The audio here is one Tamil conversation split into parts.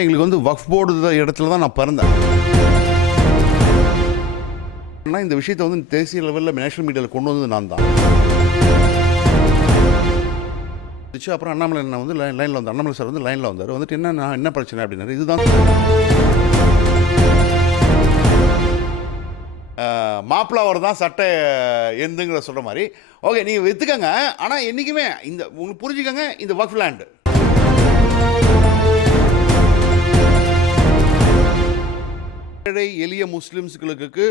எங்களுக்கு வந்து வக்ஃப் போர்டு இடத்துல தான் நான் பிறந்தேன். ஆனால் இந்த விஷயத்தை வந்து தேசிய லெவலில் நேஷனல் மீடியாவில் கொண்டு வந்தது நான் தான். அப்புறம் அண்ணாமலை நான் வந்து லைனில் வந்தார். அண்ணாமலை சார் வந்து லைனில் வந்தார். வந்துட்டு என்ன பிரச்சனை அப்படின்னாரு. இதுதான் மாப்பிளாவர் தான் சட்டை எந்துங்கிற சொல்கிற மாதிரி. ஓகே, நீங்கள் விற்றுக்கங்க, ஆனால் என்றைக்குமே இந்த உங்களுக்கு புரிஞ்சுக்கங்க, இந்த வக்ஃப் லேண்டு ஏழை எளிய முஸ்லீம்ஸுகளுக்கு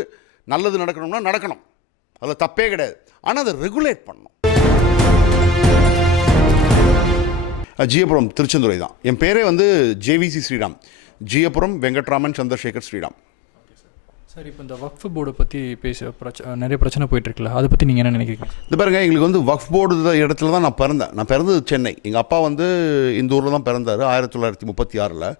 நல்லது நடக்கணும்னா நடக்கணும், அதில் தப்பே கிடையாது. ஆனால் அதை ரெகுலேட் பண்ணணும். ஜியபுரம் திருச்செந்துறை தான் என் பேரே. வந்து ஜேவிசி ஸ்ரீராம், ஜியபுரம் வெங்கட்ராமன் சந்திரசேகர் ஸ்ரீராம். சார், இப்போ இந்த வக்ஃப் போர்டை பற்றி நிறைய பிரச்சனை போயிட்டுருக்குல்ல, அதை பற்றி நீங்கள் என்ன நினைக்கிறீங்க? இந்த பாருங்க, எங்களுக்கு வந்து வக்ஃப் போர்டு இடத்துல தான் நான் பிறந்தேன். நான் பிறந்தது சென்னை. எங்கள் அப்பா வந்து இந்த ஊரில் தான் பிறந்தார் 1936.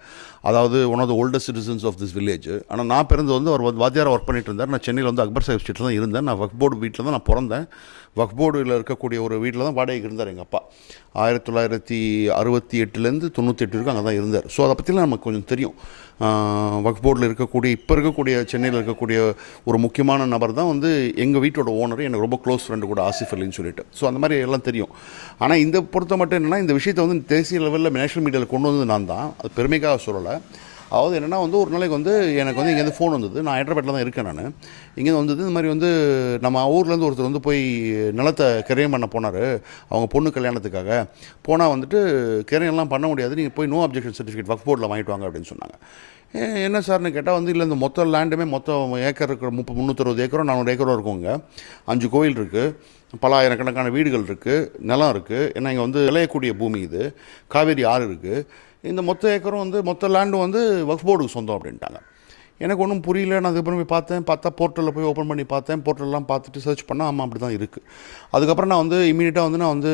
அதாவது one of the oldest citizens of this village. ஆனால் நான் பிறந்து வந்து அவர் வாத்தியாராக ஒர்க் பண்ணிட்டு இருந்தார். நான் சென்னையில் வந்து அக்பர் சாஹிப் ஸ்ட்ரீட்டில் தான் இருந்தேன். நான் வக்ஃப் போர்டு வீட்டில் தான் நான் பிறந்தேன். வக்ஃப் போர்டில் இருக்கக்கூடிய ஒரு வீட்டில் தான் வாடகைக்கு இருந்தார் எங்கள் அப்பா. 1968 98 வரைக்கும் அங்கே தான் இருந்தார். ஸோ அதை பற்றிலாம் நமக்கு கொஞ்சம் தெரியும். வக்ஃப் போர்டில் இருக்கக்கூடிய இப்போ இருக்கக்கூடிய சென்னையில் இருக்கக்கூடிய ஒரு முக்கியமான நபர் தான் வந்து எங்கள் வீட்டோட ஓனர். எனக்கு ரொம்ப க்ளோஸ் ஃப்ரெண்டு கூட, ஆசிஃப் அலின்னு சொல்லிட்டு. ஸோ அந்த மாதிரி எல்லாம் தெரியும். ஆனால் இந்த பொறுத்த மட்டும் என்னென்னா, இந்த விஷயத்தை வந்து தேசிய லெவலில் நேஷனல் மீடியாவில் கொண்டு வந்தது நான் தான். அது பெருமைக்காக சொல்லலை. அதாவது என்னென்னா வந்து ஒரு நாளைக்கு வந்து எனக்கு வந்து இங்கேருந்து ஃபோன் வந்தது. நான் ஹைதராபாத்தில் தான் இருக்கேன். நான் இங்கே வந்தது இந்த மாதிரி வந்து நம்ம ஊர்லேருந்து ஒருத்தர் வந்து போய் நிலத்தை கிரையம் பண்ண போனார் அவங்க பொண்ணு கல்யாணத்துக்காக. போனால் வந்துட்டு கிரையம்லாம் பண்ண முடியாது, நீங்கள் போய் நோ அப்ஜெக்ஷன் சர்டிஃபிகேட் வக்ஃப் போர்டில் வாங்கிட்டு வாங்க அப்படின்னு சொன்னாங்க. என்ன சார்னு கேட்டால் வந்து இல்லை, இந்த மொத்த லேண்டுமே மொத்தம் ஏக்கர் இருக்கிற 360 ஏக்கரோ 400 ஏக்கரோ இருக்குங்க. 5 கோயில் இருக்குது, பல ஆயிரக்கணக்கான வீடுகள் இருக்குது, நிலம் இருக்குது. ஏன்னா இங்கே வந்து விளையக்கூடிய பூமி, இது காவேரி ஆறு இருக்குது. இந்த மொத்த ஏக்கரும் வந்து மொத்த லேண்டும் வந்து வக்ஃப் போர்டுக்கு சொந்தம் அப்படின்ட்டாங்க. எனக்கு ஒன்றும் புரியல. நான் அதுக்கப்புறம் போய் பார்த்தா போர்ட்டலில் போய் ஓப்பன் பண்ணி பார்த்தேன். போர்ட்டல்லாம் பார்த்துட்டு சர்ச் பண்ணால் ஆமாம் அப்படி தான் இருக்குது. அதுக்கப்புறம் நான் வந்து இமீடியட்டாக வந்து நான் வந்து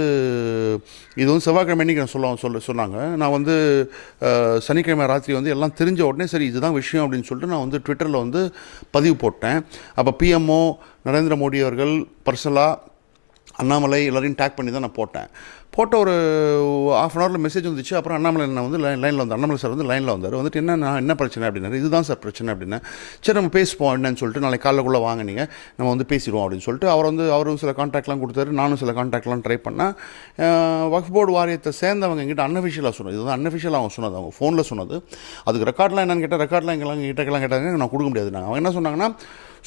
இது வந்து செவ்வாய்க்கிழமை அன்றைக்கி நான் சொன்னாங்க. நான் வந்து சனிக்கிழமை ராத்திரி வந்து எல்லாம் தெரிஞ்ச உடனே சரி இதுதான் விஷயம் அப்படின்னு சொல்லிட்டு நான் வந்து ட்விட்டரில் வந்து பதிவு போட்டேன். அப்போ பிஎம்ஓ நரேந்திர மோடி அவர்கள் பர்சனலாக அண்ணாமலை எல்லாரையும் டேக் பண்ணி தான் நான் போட்ட ஒரு ½ அன் ஹவரில் மெசேஜ் வந்துச்சு. அப்புறம் அண்ணாமலை நான் வந்து லைனில் வந்தார். அண்ணாமலை சார் வந்து லைனில் வந்தார். வந்துட்டு என்ன பிரச்சனை அப்படின்னாரு. இதுதான் சார் பிரச்சனை அப்படின்னா. சரி நம்ம பேசுவோம் என்னன்னு சொல்லிட்டு, நாளைக்கு காலைக்குள்ளே வாங்க, நீங்கள் நம்ம வந்து பேசிடுவோம் அப்படின்னு சொல்லிட்டு அவரும் சில கான்டாக்ட்லாம் கொடுத்தாரு. நானும் சில கான்டாக்ட்லாம் ட்ரை பண்ணேன். வக்ஃப் போர்டு வாரியத்தை சேர்ந்தவங்க எங்கிட்ட அன்அஃபிஷியலாக சொன்னது. இதுதான் அன்அஃபிஷியலாக அவங்க சொன்னது, அவங்க ஃபோனில் சொன்னது. அதுக்கு ரெக்கார்ட்லாம் என்னென்னு கேட்டால், ரெக்கார்ட்லாம் எங்கெல்லாம் கேட்டாங்க, நான் கொடுக்க முடியாது. அவங்க என்ன சொன்னாங்கன்னா,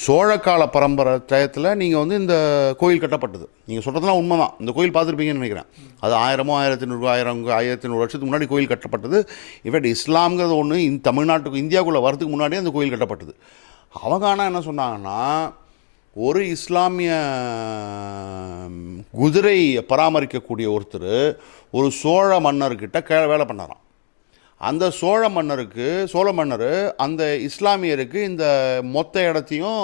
சோழக்கால பரம்பரை டயத்தில் நீங்கள் வந்து இந்த கோயில் கட்டப்பட்டது. நீங்கள் சொல்கிறதுலாம் உண்மை தான். இந்த கோயில் பார்த்துருப்பீங்கன்னு நினைக்கிறேன். அது 1500 வருஷத்துக்கு முன்னாடி கோயில் கட்டப்பட்டது. இவட் இஸ்லாம்ங்கிறது ஒன்று தமிழ்நாட்டுக்கு இந்தியாவுக்குள்ளே வரதுக்கு முன்னாடியே அந்த கோயில் கட்டப்பட்டது. அவங்க ஆனால் என்ன சொன்னாங்கன்னா, ஒரு இஸ்லாமிய குதிரை பராமரிக்கக்கூடிய ஒருத்தர் ஒரு சோழ மன்னர்கிட்ட வேலை பண்ணாராம். அந்த சோழ மன்னர் அந்த இஸ்லாமியருக்கு இந்த மொத்த இடத்தையும்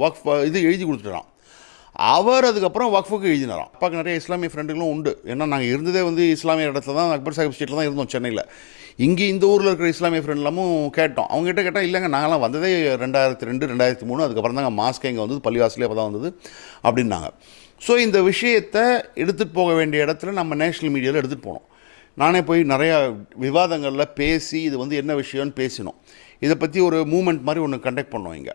வக்ஃப் இது எழுதி கொடுத்துட்டாராம். அவர் அதுக்கப்புறம் வக்ஃபுக்கு எழுதினாராம். அப்பாவுக்கு நிறைய இஸ்லாமிய ஃப்ரெண்டுகளும் உண்டு. ஏன்னா நாங்கள் இருந்ததே வந்து இஸ்லாமிய இடத்துல தான், அக்பர் சாஹிப் ஸ்ட்ரீட்டில் தான் இருந்தோம் சென்னையில். இங்கே இந்த ஊரில் இருக்கிற இஸ்லாமிய ஃப்ரெண்ட் எல்லாமும் கேட்டோம். அவங்ககிட்ட கேட்டால் இல்லைங்க, நாங்களாம் வந்ததே 2002 2003, அதுக்கப்புறம் தாங்க மாஸ்க் இங்கே வந்தது, பள்ளிவாசலே அப்போ தான் வந்தது அப்படின்னாங்க. ஸோ இந்த விஷயத்தை எடுத்துகிட்டு போக வேண்டிய இடத்துல நம்ம நேஷ்னல் மீடியாவில் எடுத்துகிட்டு போனோம். நானே போய் நிறையா விவாதங்களில் பேசி இது வந்து என்ன விஷயம்னு பேசினோம். இதை பற்றி ஒரு மூமெண்ட் மாதிரி ஒன்று கண்டக்ட் பண்ணோம் இங்கே.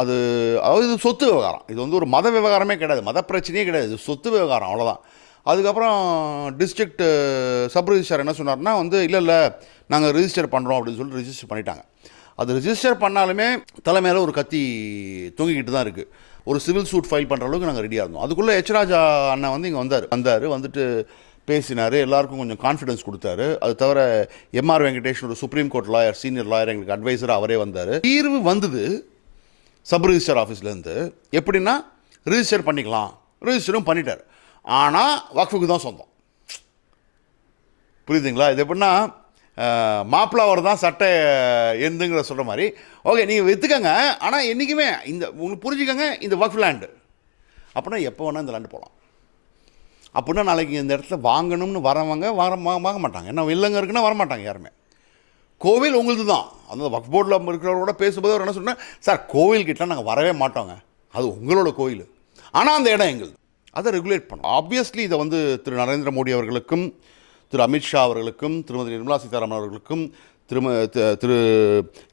அதாவது இது சொத்து விவகாரம். இது வந்து ஒரு மத விவகாரமே கிடையாது, மத பிரச்சனையே கிடையாது, இது சொத்து விவகாரம், அவ்வளோதான். அதுக்கப்புறம் டிஸ்ட்ரிக்ட் சப் ரிஜிஸ்டர் என்ன சொன்னார்னா வந்து இல்லை நாங்கள் ரிஜிஸ்டர் பண்ணுறோம் அப்படின்னு சொல்லிட்டு ரிஜிஸ்டர் பண்ணிட்டாங்க. அது ரிஜிஸ்டர் பண்ணாலுமே தலைமையில் ஒரு கத்தி தொங்கிக்கிட்டு தான் இருக்குது. ஒரு சிவில் சூட் ஃபைல் பண்ணுற அளவுக்கு நாங்கள் ரெடியாக இருந்தோம். அதுக்குள்ளே எச் ராஜா அண்ணன் வந்து இங்கே வந்துட்டு பேசினார். எல்லாருக்கும் கொஞ்சம் கான்ஃபிடன்ஸ் கொடுத்தாரு. அது தவிர எம்ஆர் வெங்கடேஷன் ஒரு supreme court lawyer, senior lawyer, எங்களுக்கு அட்வைசராக அவரே வந்தார். தீர்வு வந்தது சப் ரிஜிஸ்டர் ஆஃபீஸ்லேருந்து. எப்படின்னா ரிஜிஸ்டர் பண்ணிக்கலாம், ரிஜிஸ்டரும் பண்ணிட்டார். ஆனால் வக்ஃபுக்கு தான் சொந்தம். புரியுதுங்களா? இது எப்படின்னா மாப்பிளாவர் தான் சட்டை எந்துங்கிற சொல்கிற மாதிரி. ஓகே, நீங்கள் விற்றுக்கங்க, ஆனால் என்றைக்குமே இந்த உங்களுக்கு புரிஞ்சுக்கங்க, இந்த வக்ஃப் லேண்டு அப்படின்னா எப்போ வேணால் இந்த லேண்டு போகலாம். அப்படின்னா நாளைக்கு இந்த இடத்துல வாங்கணும்னு வரவங்க வாங்க மாட்டாங்க. ஏன்னா இல்லைங்க இருக்குன்னா வரமாட்டாங்க யாருமே. கோவில் உங்களுது தான். அந்த வக்ஃப் போர்டில் இருக்கிறவரோட பேசும்போது அவர் என்ன சொன்னால், சார் கோவில்கிட்ட நாங்கள் வரவே மாட்டோங்க, அது உங்களோட கோயில், ஆனால் அந்த இடம் எங்களுது. அதை ரெகுலேட் பண்ணோம். ஆப்வியஸ்லி இதை வந்து திரு நரேந்திர மோடி அவர்களுக்கும், திரு அமித்ஷா அவர்களுக்கும், திருமதி நிர்மலா சீதாராமன் அவர்களுக்கும், திரு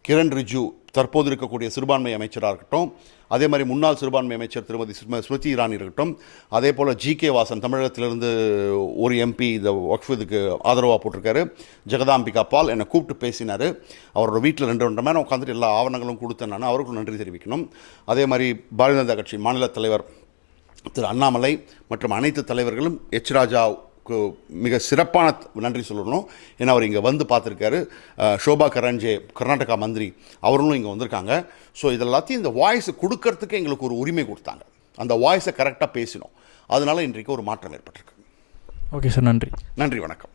கிரண் ரிஜிஜு தற்போது இருக்கக்கூடிய சிறுபான்மை அமைச்சராக இருக்கட்டும், அதே மாதிரி முன்னாள் சிறுபான்மை அமைச்சர் திருமதி ஸ்மிருதி இரானி இருக்கட்டும், அதே போல் ஜி.கே. வாசன் தமிழகத்திலிருந்து ஒரு எம்பி இந்த வக்ஃப் இதுக்கு ஆதரவாக போட்டிருக்காரு. ஜெகதாம்பிகா பால் என்னை கூப்பிட்டு பேசினார். அவரோட வீட்டில் 2 மணி நேரம் உட்காந்துட்டு எல்லா ஆவணங்களும் கொடுத்தேன். நான் அவருக்கும் நன்றி தெரிவிக்கணும். அதே மாதிரி பாரதிய ஜனதா கட்சி மாநில தலைவர் திரு அண்ணாமலை மற்றும் அனைத்து தலைவர்களும் எச் ராஜாவுக்கு மிக சிறப்பான நன்றி சொல்லணும். ஏன்னா அவர் இங்கே வந்து பார்த்துருக்காரு. ஷோபா கரஞ்சே கர்நாடகா மந்திரி அவர்களும் இங்கே வந்திருக்காங்க. ஸோ இதெல்லாத்தையும் இந்த வாய்ஸ் கொடுக்கறதுக்கு எங்களுக்கு ஒரு உரிமை கொடுத்தாங்க. அந்த வாய்ஸை கரெக்டாக பேசினோம். அதனால இன்றைக்கு ஒரு மாற்றம் ஏற்பட்டிருக்கு. ஓகே சார், நன்றி. நன்றி, வணக்கம்.